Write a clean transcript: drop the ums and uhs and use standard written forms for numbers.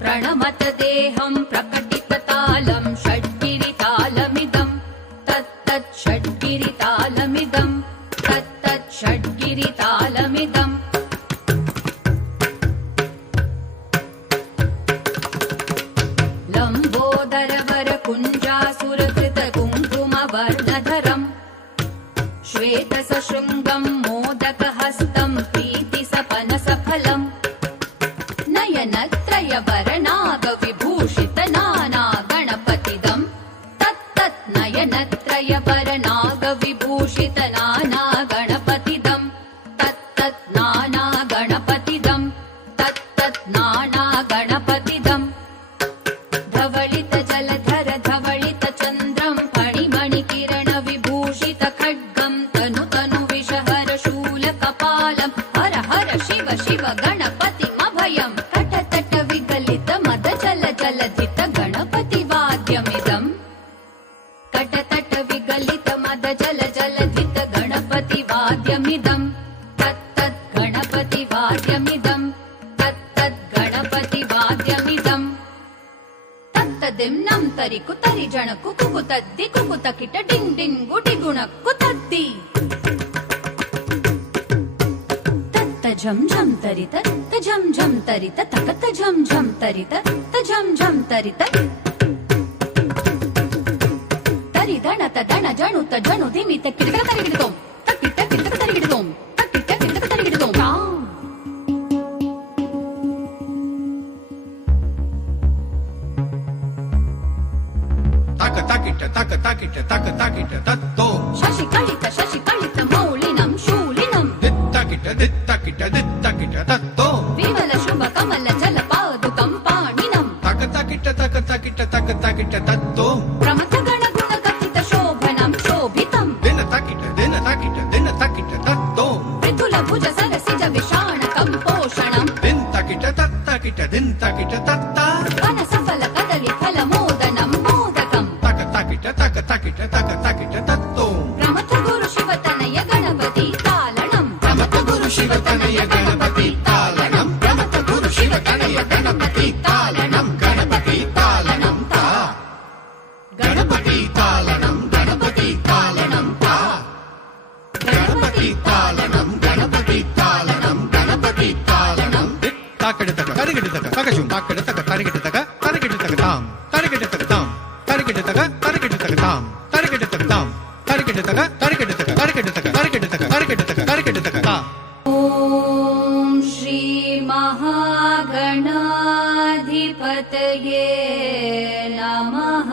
प्रणमत देहं प्रकटिततालं षड्गिरितालमिदं तत्तत् षड्गिरितालमिदं तत्तत् षड्गिरितालमिदम् लम्बोदरवरकुञ्जासुरकृत कुङ्कुमवर्णधरम् श्वेतसशृङ्गं मोदकहस्तं प्रीतिसपनसफलम् नयनत्रयवरनागविभूषितनानागणपतिदं तत्तत् नयनत्रयवरनागविभूषितनानागणपतिदं तत्तत् नानागणपतिदं तत्तत् नानागणपतिदम् धवलित जलधर धवलित चन्द्रं फणिमणिकिरण विभूषित खड्गं तनु विषहर शूलकपालं हर हर शिव शिव गणपतिमभयम् तटतट विगलित मद जल जलधित गणपतिवाद्यमिदम् कटतट विगलित मद जल जलधित गणपतिवाद्यमिदम् तत्तद् गणपतिवाद्यमिदम् तत्तद् गणपतिवाद्यमिदम् तत्तदिम्नं तरि कुतरि जण कुकुतद्दि कुकुतकिट डिन् डिन् गुडि गुण कुतद्दि तत्त झं झं तरित त झं झं तरित तकत झं झं तरित त झं झं तरित तरि दणत दण जणुत जणु धिमित किटक तरिगिडतों तकिट किटक तरिगिडतों तकिट किटक तरिगिडतों तक ताकिट तत्तो शशिकलित मौलिनं शूलिनं दित्तकिट तत्तो विमल शुभ कमल जलपादुकं पाणिनं तक ताकिट तत्तो प्रमथ गण गुण कथित शोभनं शोभितं दिन ताकिट तत्तो विपुल भुज सरसिज विषाणकं पोषणं दिन ताकिट तत्ता वन सफल कदली फल मोदनं मोदकं तक ताकिट तत्तो प्रमथ गुरु शिव तनय गणपति तालनं प्रमथ गुरु शिव तनय गणपति तालनं प्रमथ गुरु शिव तनय गणपति तालनं गणपति तालनं ता गणपति तालनं गणपति तालनं ता गणपति तालनं गणपति तालनं गणपति तालनं ताकड़तक तरिगिडतक तकजुम ताकड़तक तरिगिडतक तरिगिडतक ताम तरिगिडतक ताम तरिगिडतक तरिगिडतक ताम तरिगिडतक ताम तरिगिडतक तरिगिडतक तरिगिडतक तरिगिडतक तरिगिडतक तरिगिडतक ता ॐ श्री महागणाधिपतये नमः।